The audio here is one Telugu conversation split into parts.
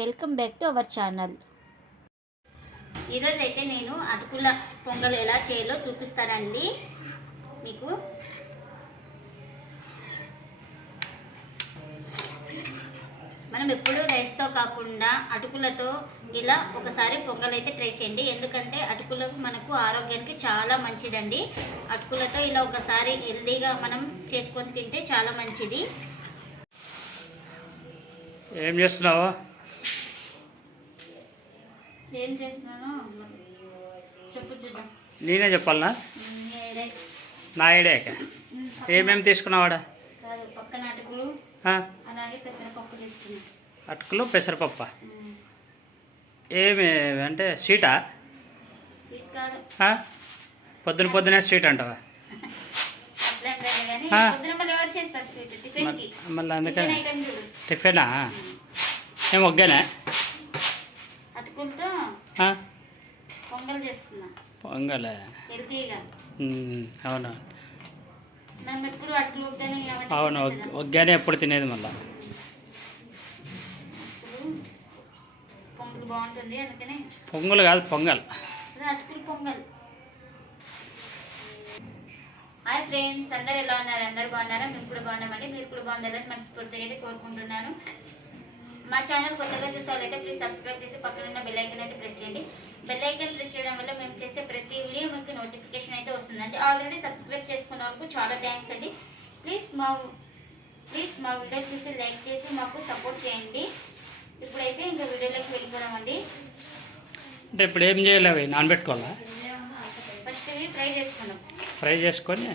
Welcome back to our channel. ఈరోజు అయితే నేను అటుకుల పొంగల్ ఎలా చేయాలో చూపిస్తానండి. మీకు మనం ఎప్పుడూ రైస్తో కాకుండా అటుకులతో ఇలా ఒకసారి పొంగల్ అయితే ట్రై చేయండి. ఎందుకంటే అటుకులకు మనకు ఆరోగ్యానికి చాలా మంచిదండి. అటుకులతో ఇలా ఒకసారి హెల్దీగా మనం చేసుకొని తింటే చాలా మంచిది. ఏం చేస్తున్నావు? ఏం చేస్తున్నానో చెప్పు చూద్దాం. నేనే చెప్పాలనా. నా ఐడియాక ఉమ్, ఏమేమి తీసుకున్నావాడా? పక్కన అటుకులు అలాగే పెసరపప్పు తీసుకున్నాం. అటుకులు పెసరపప్ప? ఏమి అంటే స్వీటా? పొద్దున పొద్దునే స్వీట్ అంటావా? మళ్ళీ అందుకని టిఫినా? ఏం ఒగ్గనే? అటుకులతో? పొంగల్ చేస్తున్నా. పొంగలే? అవును? అవును. ఒగ్గానే ఎప్పుడు తినేది మళ్ళీ? పొంగల్ బాగుంటుంది అందుకనే. పొంగల్ కాదు పొంగల్. పొంగల్. హాయ్ ఫ్రెండ్స్ అందరు ఎలా ఉన్నారు? అందరు బాగున్నారా? మేము కూడా బాగున్నామండి. మీరు కూడా బాగుండాలని మనస్ఫూర్తిగా అయితే కోరుకుంటున్నాను. మా ఛానల్ కొత్తగా చూసే వాళ్ళైతే ప్లీజ్ సబ్స్క్రైబ్ చేసి పక్కన ఉన్న బెల్ ఐకన్ అయితే ప్రెస్ చేయండి. బెల్ ఐకన్ ప్రెస్ చేయడం వల్ల మేము చేసే ప్రతి వీడియో మీకు నోటిఫికేషన్ అయితే వస్తుందండి. ఆల్రెడీ సబ్స్క్రైబ్ చేసుకున్న వాళ్ళకు చాలా థ్యాంక్స్ అండి. ప్లీజ్ మా ప్లీజ్ మా వీడియో చూసి లైక్ చేసి మాకు సపోర్ట్ చేయండి. ఇప్పుడైతే ఇంకా వీడియోలోకి వెళ్ళిపోదామండి. అంటే ఇప్పుడు ఏం చేయాలి అవి నానబెట్టుకోవాలా? ఫస్ట్ ఫ్రై చేసుకున్నాం ఫ్రై చేసుకొని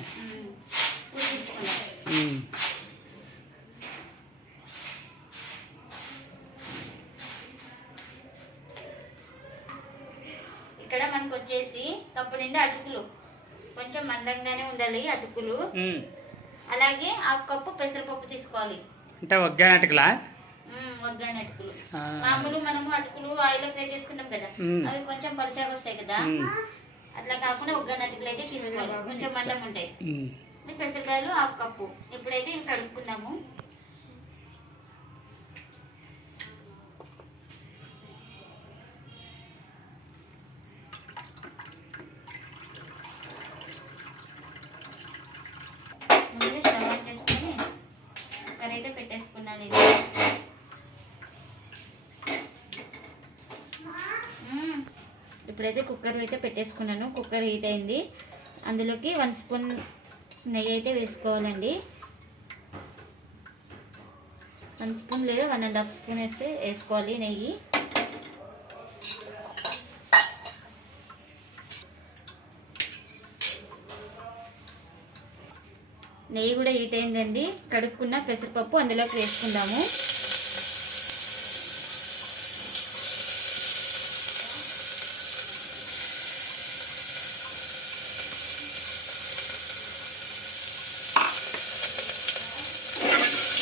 మందంగానే ఉండాలి అటుకులు. అలాగే హాఫ్ కప్పు పెసరపప్పు తీసుకోవాలి. అంటే ఒగ్గానే అటుకులా? వగ్గాని అటుకులు. ఆ. మామూలు మనము అటుకులు ఆయిల్ ఫ్రై చేసుకుంటాం కదా. అవి కొంచెం పలుచగా వస్తాయి కదా. అట్లా కాకుండా ఒగ్గాని అటుకులు అయితే తీసుకోవాలి. కొంచెం మందం ఉంటాయి. పెసరకాయలు హాఫ్ కప్పు. ఇప్పుడైతే ఇవి కడుక్కుందాము ఇప్పుడైతే కుక్కర్ అయితే పెట్టేసుకున్నాను. కుక్కర్ హీట్ అయింది. అందులోకి వన్ స్పూన్ నెయ్యి అయితే వేసుకోవాలండి. వన్ స్పూన్ లేదా వన్ అండ్ హాఫ్ స్పూన్ వేస్తే వేసుకోవాలి నెయ్యి. నెయ్యి కూడా హీట్ అయిందండి. కడుక్కున్న పెసరపప్పు అందులోకి వేసుకుందాము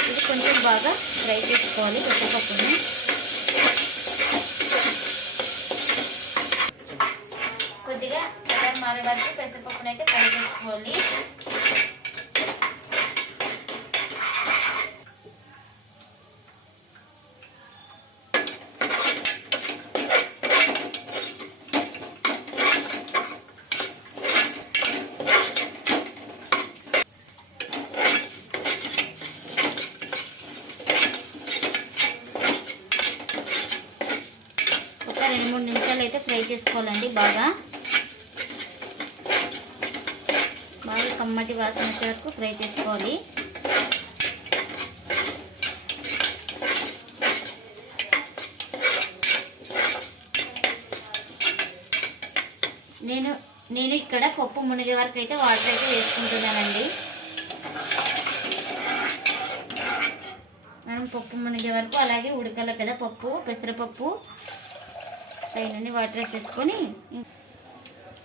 ఇది కొంచెం బాగా ఫ్రై చేసుకోవాలి పెసరపప్పుని. కొద్దిగా కలర్ మారే వరకు పెసరపప్పుని ఫ్రై చేసుకోవాలి ఒక రెండు మూడు నిమిషాలు అయితే ఫ్రై చేసుకోవాలండి బాగా. బాగా కమ్మటి వాసన వచ్చే వరకు ఫ్రై చేసుకోవాలి. నేను నేను ఇక్కడ పప్పు మునిగే వరకు అయితే వాటర్ అయితే వేసుకుంటున్నానండి. మనం పప్పు మునిగే వరకు అలాగే ఉడకాలి కదా పప్పు పెసరపప్పు. పైన వాటర్ వేసేసుకొని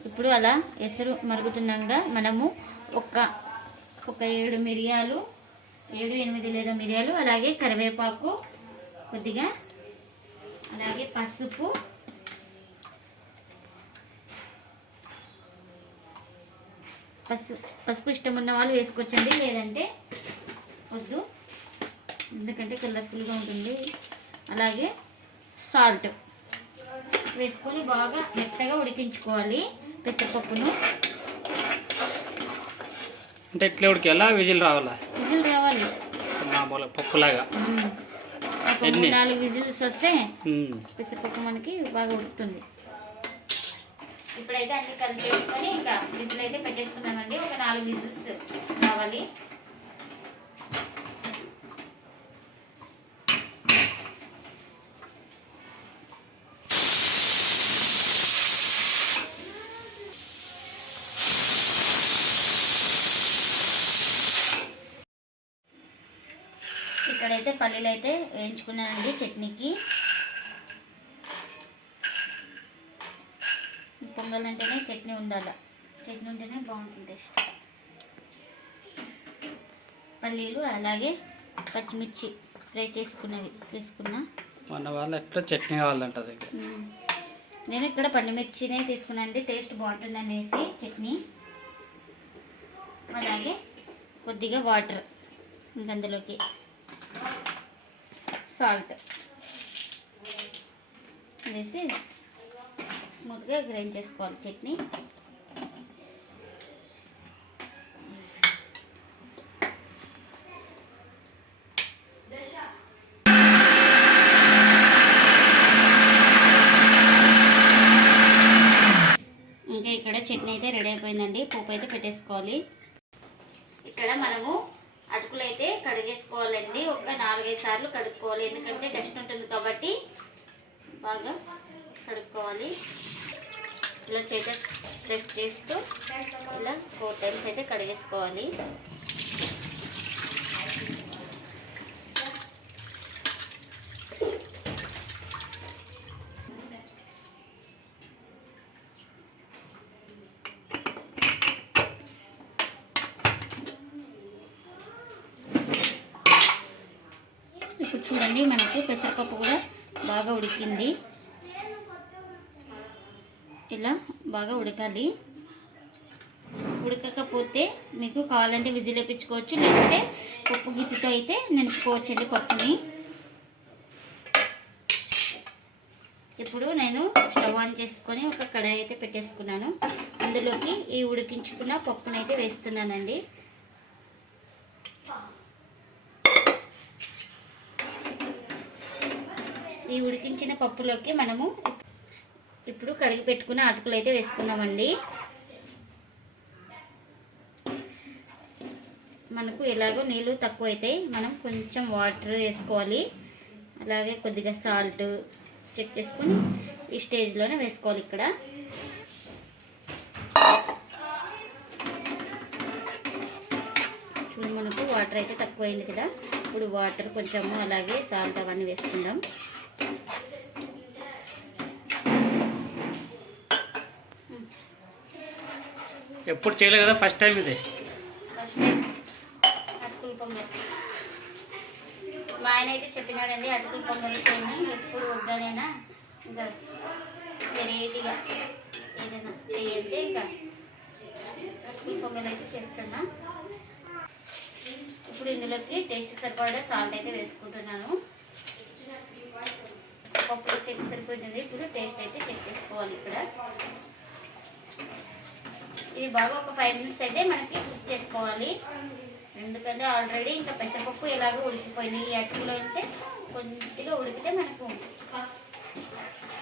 ఇప్పుడు అలా ఎసరు మరుగుతుండగా మనము ఒక ఒక ఏడు మిరియాలు ఏడు ఎనిమిది లేదా మిరియాలు అలాగే కరివేపాకు కొద్దిగా అలాగే పసుపు పసుపు పసుపు ఇష్టం ఉన్న వాళ్ళు వేసుకోవచ్చండి లేదంటే వద్దు. ఎందుకంటే కలర్ఫుల్గా ఉంటుంది. అలాగే సాల్ట్. వేసుకొని బాగా మెత్తగా ఉడికించుకోవాలి పెసరపప్పును. అంటే ఇట్లా ఉడికేలా విజిల్ రావాలా? విజిల్ రావాలి. మామూలు పప్పులాగా. నాలుగు విజిల్స్ వస్తే. పెసరపప్పు మనకి బాగా ఉడుకుతుంది. ఇప్పుడైతే అన్ని కలిపి వేసుకొని ఇంకా విజిల్ అయితే పెట్టేసుకున్నామండి. ఒక నాలుగు విజిల్స్ రావాలి. ఇక్కడైతే పల్లీలు అయితే వేయించుకున్నానండి చట్నీకి. పొంగల్ అంటేనే చట్నీ ఉండాలి. చట్నీ ఉంటేనే బాగుంటుంది టేస్ట్. పల్లీలు అలాగే పచ్చిమిర్చి ఫ్రై చేసుకున్నవి తీసుకున్నా మన వాళ్ళు ఎట్లా చట్నీ కావాలంటది మ్మ్. నేను ఇక్కడ పండుమిర్చినే తీసుకున్నానండి టేస్ట్ బాగుంటుంది అనేసి చట్నీ. అలాగే కొద్దిగా వాటర్ ఇంక అందులోకి. సాల్ట్. వేసి స్మూత్గా గ్రైండ్ చేసుకోవాలి చట్నీ. ఇంకా ఇక్కడ చట్నీ అయితే రెడీ అయిపోయిందండి. పోపు అయితే పెట్టేసుకోవాలి. ఇక్కడ మనము అటుకులు అయితే కడిగేసుకోవాలండి. ఒక నాలుగైదు సార్లు కడుక్కోవాలి. ఎందుకంటే డస్ట్ ఉంటుంది కాబట్టి బాగా కడుక్కోవాలి. ఇలా చేత ప్రెస్ చేస్తూ ఇలా ఫోర్ టైమ్స్ అయితే కడిగేసుకోవాలి. ఇప్పుడు మనకు పెసరపప్పు కూడా బాగా ఉడికింది. ఇలా బాగా ఉడకాలి. ఉడకకపోతే మీకు కావాలంటే విజిల్ వేపించుకోవచ్చు లేదంటే పప్పు గిత్తితో అయితే నిలుపుకోవచ్చు అండి పప్పుని. ఇప్పుడు నేను స్టవ్ ఆన్ చేసుకొని ఒక కడాయి అయితే పెట్టేసుకున్నాను. అందులోకి ఈ ఉడికించుకున్న పప్పునైతే వేస్తున్నానండి. ఈ ఉడికించిన పప్పులోకి మనము ఇప్పుడు కడిగి పెట్టుకున్న అటుకులు అయితే వేసుకుందామండి. మనకు ఎలాగో నీళ్ళు తక్కువ అయితే మనం కొంచెం వాటర్ వేసుకోవాలి. అలాగే కొద్దిగా సాల్ట్ చెక్ చేసుకొని ఈ స్టేజ్లోనే వేసుకోవాలి ఇక్కడ. చూడు మనకు వాటర్ అయితే తక్కువ అయింది కదా. ఇప్పుడు వాటర్ కొంచెము అలాగే సాల్ట్ అవన్నీ వేసుకుందాం. ఎప్పుడు చేయలేదు కదా ఫస్ట్ టైం ఇది. ఫస్ట్ టైం అటుకుల పొంగల్. మా ఆయన అయితే చెప్పినాడండి అటుకుల పొంగల్ చేయని ఎప్పుడు వద్దనైనా ఇంకా వెరైటీగా ఏదైనా చేయండి ఇంకా. అటుకుల పొంగల్ అయితే చేస్తున్నా. ఇప్పుడు ఇందులోకి టేస్ట్ సరిపడే సాల్ట్ అయితే వేసుకుంటున్నాను. అయితే సరిపోతుంది. ఇప్పుడు టేస్ట్ అయితే చెక్ చేసుకోవాలి ఇక్కడ. ఇది బాగా ఒక ఫైవ్ మినిట్స్ అయితే మనకి కుక్ చేసుకోవాలి. ఎందుకంటే ఆల్రెడీ ఇంకా పెసరపప్పు ఎలాగో ఉడికిపోయింది ఈ అట్టులో అంటే కొద్దిగా ఉడికితే మనకు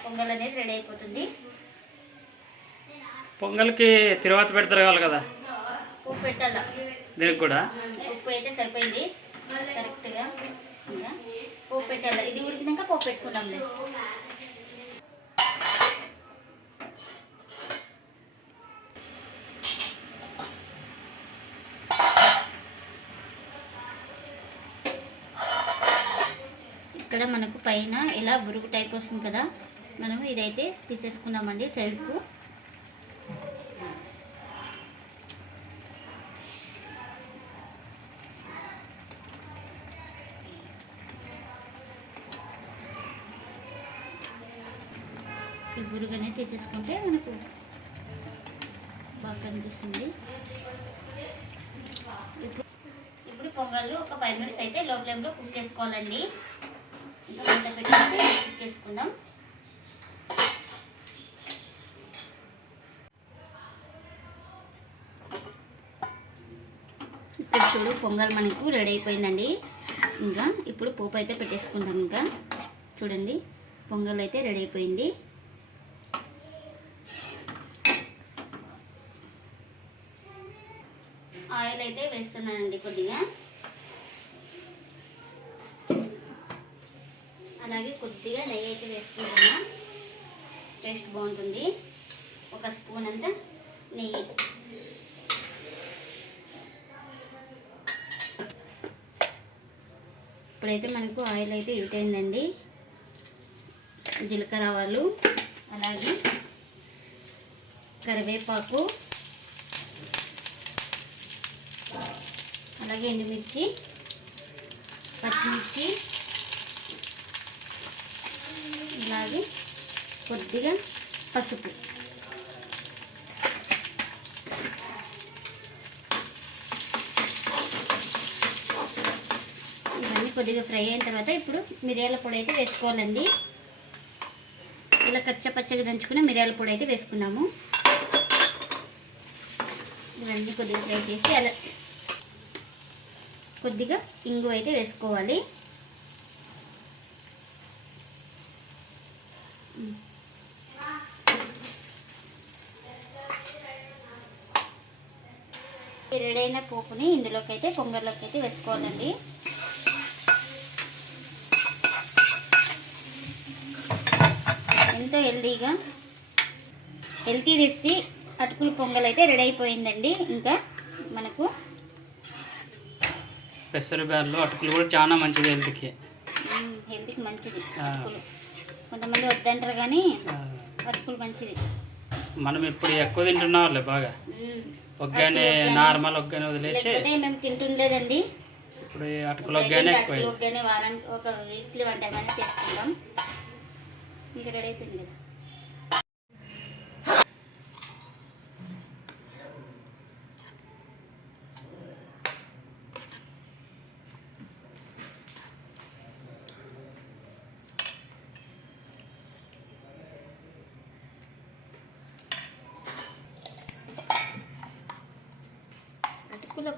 పొంగల్ అనేది రెడీ అయిపోతుంది. పొంగల్కి తిరువాత పెడతారు కావాలి కదా? ఉప్పు పెట్టాల? దీనికి కూడా? ఉప్పు అయితే సరిపోయింది. కరెక్ట్గా పోపు పెట్టాలి ఇది ఉడికినాక పోపు పెట్టుకున్నాం ఇక్కడ మనకు పైన ఇలా బురుగు టైప్ వస్తుంది కదా. మనం ఇదైతే తీసేసుకుందామండి సైడ్కు. తీసేసుకుంటే మనకు బాగా కనిపిస్తుంది. ఇప్పుడు ఇప్పుడు పొంగళ్ళు ఒక ఫైవ్ మినిట్స్ అయితే లో ఫ్లేమ్లో కుక్ చేసుకోవాలండి. ఇంకా కుక్ చేసుకుందాం. ఇప్పుడు చూడు పొంగల్ మనకు రెడీ అయిపోయిందండి. ఇంకా ఇప్పుడు పోపు అయితే పెట్టేసుకుందాం ఇంకా. చూడండి పొంగల్ అయితే రెడీ అయిపోయింది. ఆయిల్ అయితే వేస్తున్నానండి కొద్దిగా. అలాగే కొద్దిగా నెయ్యి అయితే వేసుకుంటున్నా. టేస్ట్ బాగుంటుంది. ఒక స్పూన్ అంతా నెయ్యి. ఇప్పుడైతే మనకు ఆయిల్ అయితే హీట్ అయిందండి. జీలకర్ర ఆవాలు అలాగే కరివేపాకు అలాగే ఎండుమిర్చి పచ్చిమిర్చి అలాగే కొద్దిగా పసుపు. ఇవన్నీ కొద్దిగా ఫ్రై అయిన తర్వాత ఇప్పుడు మిరియాల పొడి అయితే వేసుకోవాలండి. ఇలా కచ్చ పచ్చగా దంచుకున్న మిరియాల పొడి అయితే వేసుకున్నాము. ఇవన్నీ కొద్దిగా ఫ్రై చేసి అలా కొద్దిగా ఇంగు అయితే వేసుకోవాలి. రెడైన రెడీ అయిన పోపుని ఇందులోకి అయితే పొంగల్లోకి అయితే వేసుకోవాలండి. ఎంతో హెల్తీగా? హెల్తీ రెసిపీ అటుకులు పొంగల్ అయితే రెడీ అయిపోయిందండి. ఇంకా మనకు పెసర బ్యార్లు అటుకులు కూడా చాలా మంచిది హెల్త్కి. హెల్త్కి మంచిది. అటుకులు. కొంతమంది వద్దంటారు కానీ అటుకులు మంచిది. మనం ఇప్పుడు ఎక్కువ తింటున్నాం వాళ్ళే బాగా. ఒగ్గానే. నార్మల్ ఒగ్గానే వదిలేసి మేము తింటుండలేదండి ఇప్పుడు అటుకులు ఒగ్గానే ఎక్కువ అటుకులు ఒగ్గానే వారానికి ఒక వీక్లీ వన్ టైం అనేది చేసుకుంటాం. ఇంకా రెడీ అయిపోయింది కదా.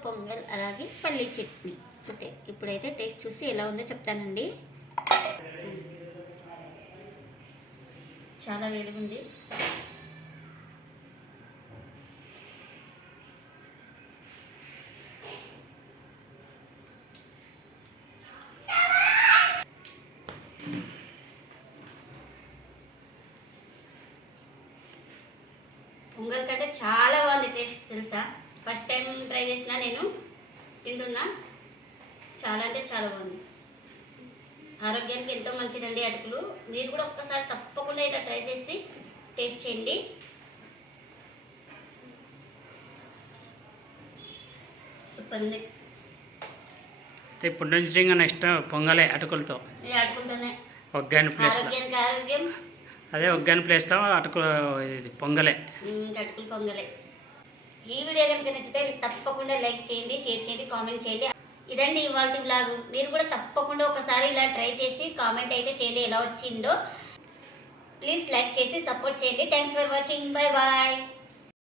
పొంగల్ అలాగే పల్లీ చట్నీ. ఓకే ఇప్పుడైతే టేస్ట్ చూసి ఎలా ఉందో చెప్తానండి. చాలా వేడిగుంది పొంగల్ కంటే చాలా బాగుంది టేస్ట్ తెలుసా? ఫస్ట్ టైం ట్రై చేసిన నేను. తింటున్నా. చాలా అంటే చాలా బాగుంది. ఆరోగ్యానికి ఎంతో మంచిదండి అటుకులు. మీరు కూడా ఒక్కసారి తప్పకుండా ఇలా ట్రై చేసి టేస్ట్ చేయండి. సూపర్ ఉంది. ఇప్పుడు నుంచి ఇంకా నెక్స్ట్ పొంగలే అటుకులతో. అటుకులతోనే. ఒగ్గాని ఆరోగ్యానికి ఆరోగ్యం. అదే ఒగ్గాని ప్లేస్లో అటుకు ఇది పొంగలే. అటుకులు పొంగలే. ఈ వీడియో కనుక నచ్చితే తప్పకుండా లైక్ చేయండి షేర్ చేయండి కామెంట్ చేయండి. ఇదండి ఇవాళ బ్లాగ్ మీరు కూడా తప్పకుండా ఒకసారి ఇలా ట్రై చేసి కామెంట్ అయితే చేయండి ఎలా వచ్చిందో. ప్లీజ్ లైక్ చేసి సపోర్ట్ చేయండి. Thanks for watching bye bye